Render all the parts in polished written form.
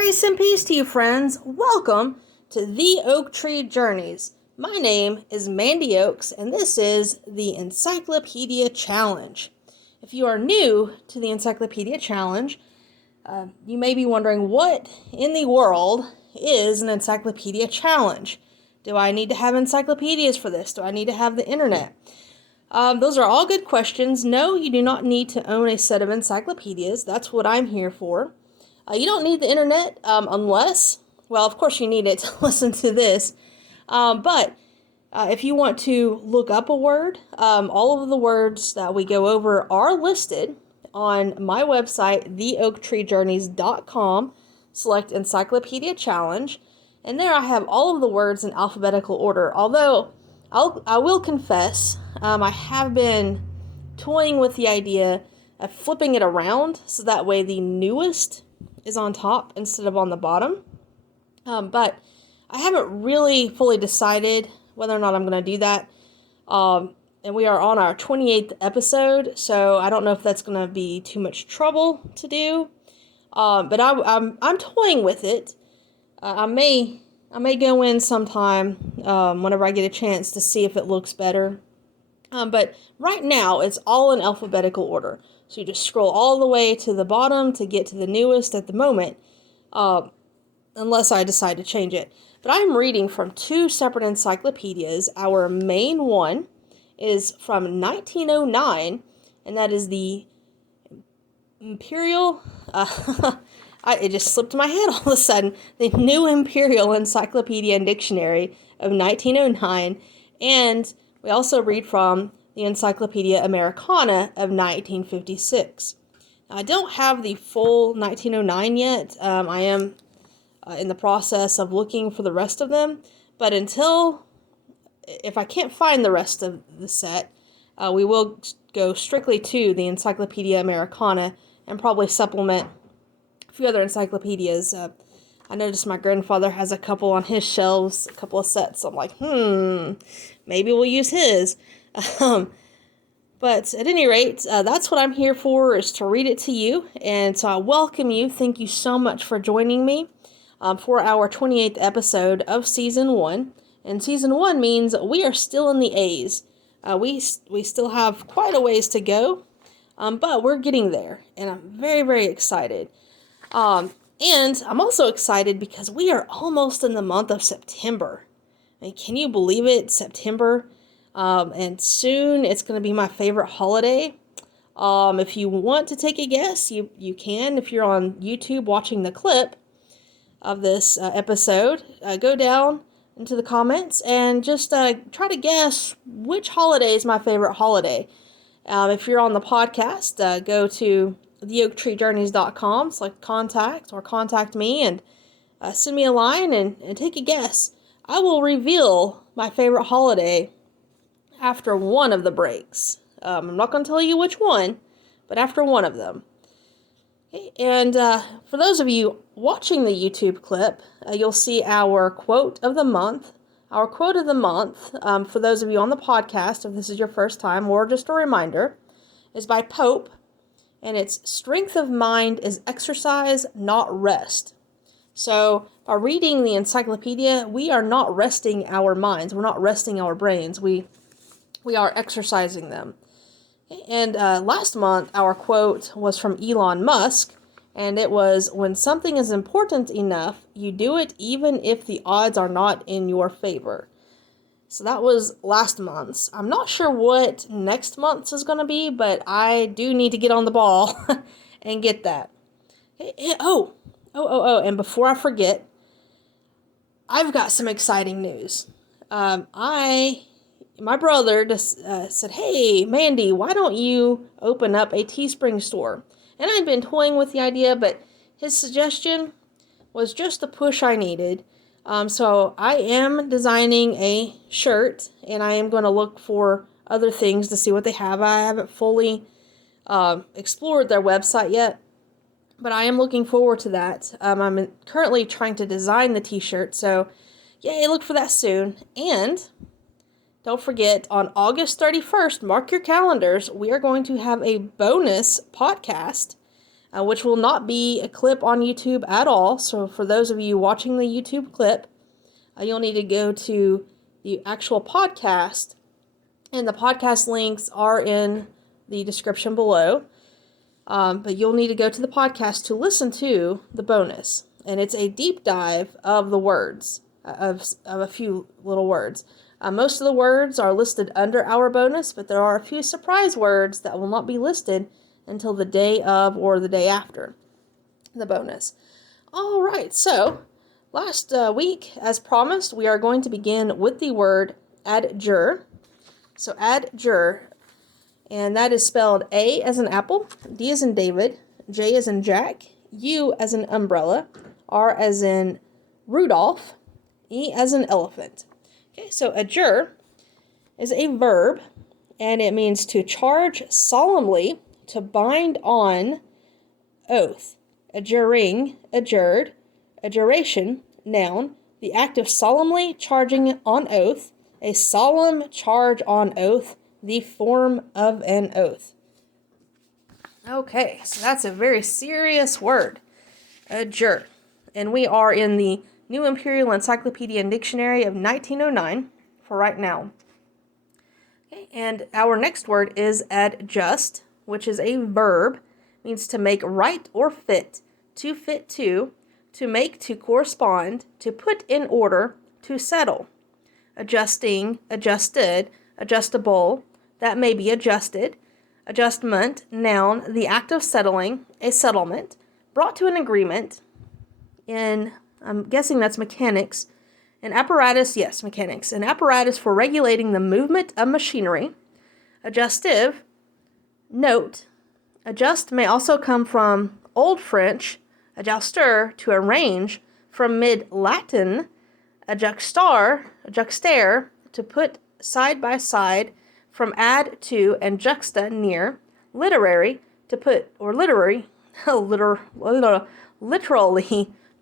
Grace and peace to you, friends. Welcome to the Oak Tree Journeys. My name is Mandy Oaks, and this is the Encyclopedia Challenge. If you are new to the Encyclopedia Challenge, you may be wondering, what in the world is an Encyclopedia Challenge? Do I need to have encyclopedias for this? Do I need to have the internet? Those are all good questions. No, you do not need to own a set of encyclopedias. That's what I'm here for. You don't need the internet unless, well, of course you need it to listen to this. But if you want to look up a word, all of the words that we go over are listed on my website, theoaktreejourneys.com. Select Encyclopedia Challenge, and there I have all of the words in alphabetical order. Although I will confess, I have been toying with the idea of flipping it around so that way the newest is on top instead of on the bottom. But I haven't really fully decided whether or not I'm going to do that. And we are on our 28th episode, so I don't know if that's going to be too much trouble to do. But I'm toying with it. I may go in sometime whenever I get a chance to see if it looks better. But right now it's all in alphabetical order. So you just scroll all the way to the bottom to get to the newest at the moment, unless I decide to change it. But I'm reading from two separate encyclopedias. Our main one is from 1909, and that is the Imperial, it just slipped my head all of a sudden, the New Imperial Encyclopedia and Dictionary of 1909, and we also read from the Encyclopedia Americana of 1956. Now, I don't have the full 1909 yet. I am in the process of looking for the rest of them, but if I can't find the rest of the set, we will go strictly to the Encyclopedia Americana and probably supplement a few other encyclopedias. I noticed my grandfather has a couple on his shelves, a couple of sets. I'm like, maybe we'll use his. But at any rate, that's what I'm here for, is to read it to you. And so I welcome you. Thank you so much for joining me for our 28th episode of Season 1. And Season 1 means we are still in the A's. We still have quite a ways to go, but we're getting there. And I'm very, very excited. And I'm also excited because we are almost in the month of September. I mean, can you believe it? September. And soon it's going to be my favorite holiday. If you want to take a guess, you can. If you're on YouTube watching the clip of this episode, go down into the comments and just try to guess which holiday is my favorite holiday. If you're on the podcast, go to theoaktreejourneys.com, select contact or contact me, and send me a line and take a guess. I will reveal my favorite holiday after one of the breaks. I'm not going to tell you which one, but after one of them. Okay, and for those of you watching the YouTube clip, you'll see our quote of the month. Our quote of the month, for those of you on the podcast, if this is your first time, or just a reminder, is by Pope, and it's, "Strength of mind is exercise, not rest." So by reading the encyclopedia, we are not resting our minds. We're not resting our brains. We are exercising them. And last month, our quote was from Elon Musk, and it was, "When something is important enough, you do it even if the odds are not in your favor." So that was last month's. I'm not sure what next month's is going to be, but I do need to get on the ball and get that. And before I forget, I've got some exciting news. My brother just said, "Hey, Mandy, why don't you open up a Teespring store?" And I'd been toying with the idea, but his suggestion was just the push I needed. So I am designing a shirt, and I am going to look for other things to see what they have. I haven't fully explored their website yet, but I am looking forward to that. I'm currently trying to design the t-shirt, so yay, look for that soon. And don't forget, on August 31st, mark your calendars, we are going to have a bonus podcast which will not be a clip on YouTube at all. So for those of you watching the YouTube clip, you'll need to go to the actual podcast, and the podcast links are in the description below. But you'll need to go to the podcast to listen to the bonus. And it's a deep dive of the words, of a few little words. Most of the words are listed under our bonus, but there are a few surprise words that will not be listed until the day of or the day after the bonus. All right, so last week, as promised, we are going to begin with the word ADJURE. So ADJURE, and that is spelled A as in apple, D as in David, J as in Jack, U as in umbrella, R as in Rudolph, E as in elephant. Okay, so adjure is a verb, and it means to charge solemnly, to bind on oath. Adjuring, adjured, adjuration, noun, the act of solemnly charging on oath, a solemn charge on oath, the form of an oath. Okay, so that's a very serious word, adjure. And we are in the New Imperial Encyclopedia and Dictionary of 1909 for right now. Okay, and our next word is adjust, which is a verb, means to make right or fit to, make to correspond, to put in order, to settle. Adjusting, adjusted, adjustable, that may be adjusted. Adjustment, noun, the act of settling, a settlement, brought to an agreement. I'm guessing that's mechanics. An apparatus, yes, mechanics. An apparatus for regulating the movement of machinery. Adjustive, note. Adjust may also come from Old French, adjuster, to arrange, from Mid-Latin, adjuxtare, to put side by side, from add to and juxta, near, literary, to put, or literally,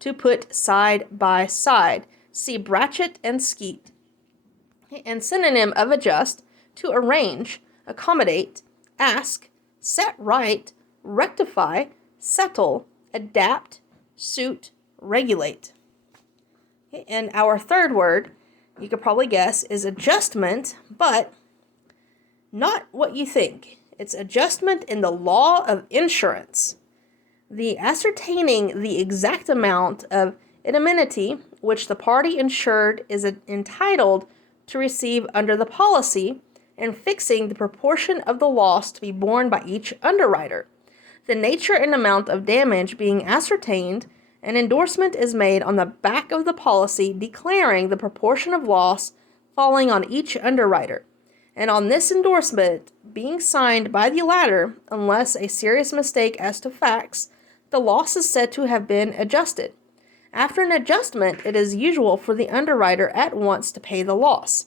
to put side by side. See Bratchett and Skeet. And synonym of adjust, to arrange, accommodate, ask, set right, rectify, settle, adapt, suit, regulate. Okay, and our third word, you could probably guess, is adjustment, but not what you think. It's adjustment in the law of insurance. The ascertaining the exact amount of indemnity which the party insured is entitled to receive under the policy, and fixing the proportion of the loss to be borne by each underwriter. The nature and amount of damage being ascertained, an endorsement is made on the back of the policy declaring the proportion of loss falling on each underwriter, and on this endorsement being signed by the latter, unless a serious mistake as to facts, the loss is said to have been adjusted. After an adjustment, it is usual for the underwriter at once to pay the loss.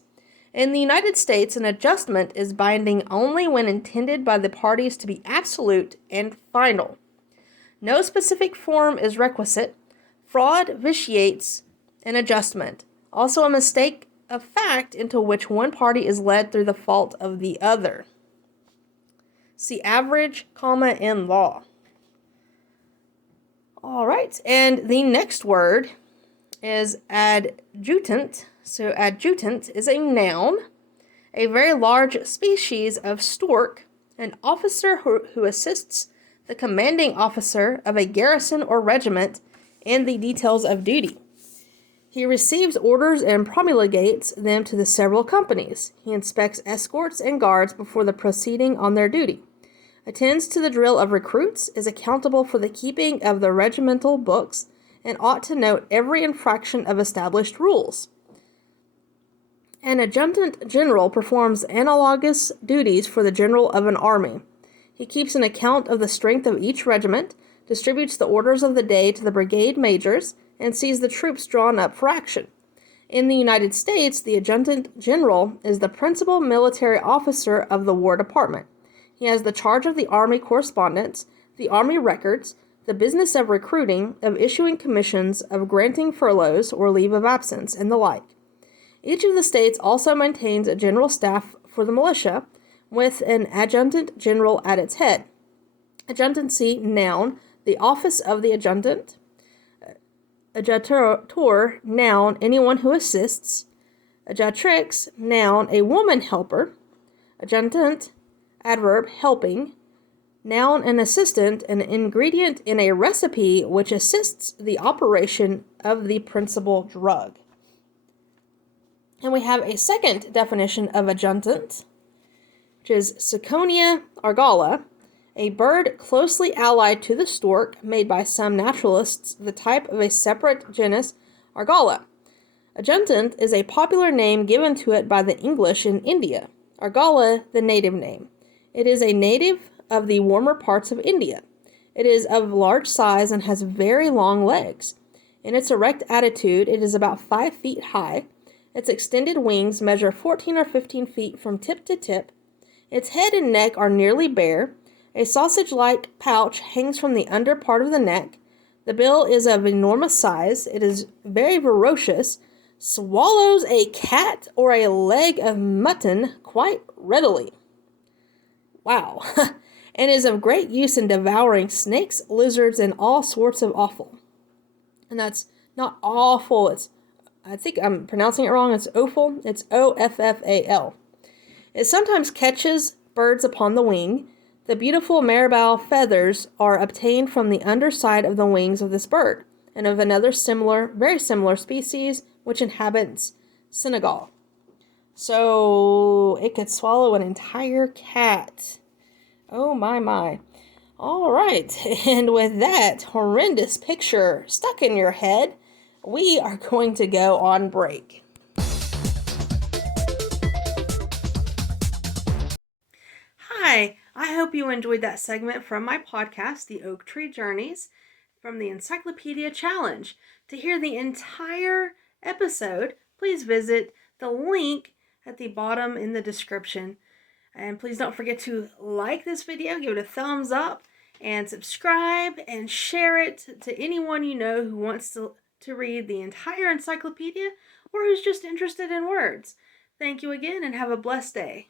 In the United States, an adjustment is binding only when intended by the parties to be absolute and final. No specific form is requisite. Fraud vitiates an adjustment. Also, a mistake of fact into which one party is led through the fault of the other. See average, in law. All right, and the next word is adjutant. So adjutant is a noun, a very large species of stork, an officer who assists the commanding officer of a garrison or regiment in the details of duty. He receives orders and promulgates them to the several companies. He inspects escorts and guards before the proceeding on their duty, attends to the drill of recruits, is accountable for the keeping of the regimental books, and ought to note every infraction of established rules. An adjutant general performs analogous duties for the general of an army. He keeps an account of the strength of each regiment, distributes the orders of the day to the brigade majors, and sees the troops drawn up for action. In the United States, the adjutant general is the principal military officer of the War Department. He has the charge of the Army correspondence, the Army records, the business of recruiting, of issuing commissions, of granting furloughs or leave of absence, and the like. Each of the states also maintains a general staff for the militia, with an adjutant general at its head. Adjutancy, noun, the office of the adjutant. Adjutor, noun, anyone who assists. Adjutrix, noun, a woman helper. Adjutant, adverb, helping. Noun, an assistant, an ingredient in a recipe which assists the operation of the principal drug. And we have a second definition of adjutant, which is Ciconia argala, a bird closely allied to the stork, made by some naturalists the type of a separate genus Argala. Adjutant is a popular name given to it by the English in India. Argala, the native name. It is a native of the warmer parts of India. It is of large size and has very long legs. In its erect attitude, it is about 5 feet high. Its extended wings measure 14 or 15 feet from tip to tip. Its head and neck are nearly bare. A sausage-like pouch hangs from the under part of the neck. The bill is of enormous size. It is very ferocious, swallows a cat or a leg of mutton quite readily. Wow. And is of great use in devouring snakes, lizards, and all sorts of offal. And that's not awful. I think I'm pronouncing it wrong. It's offal. It's O-F-F-A-L. It sometimes catches birds upon the wing. The beautiful marabou feathers are obtained from the underside of the wings of this bird, and of another very similar species, which inhabits Senegal. So it could swallow an entire cat. Oh my. All right, and with that horrendous picture stuck in your head, we are going to go on break. Hi, I hope you enjoyed that segment from my podcast, The Oak Tree Journeys, from the Encyclopedia Challenge. To hear the entire episode, please visit the link at the bottom in the description. And please don't forget to like this video, give it a thumbs up, and subscribe and share it to anyone you know who wants to read the entire encyclopedia or who's just interested in words. Thank you again and have a blessed day.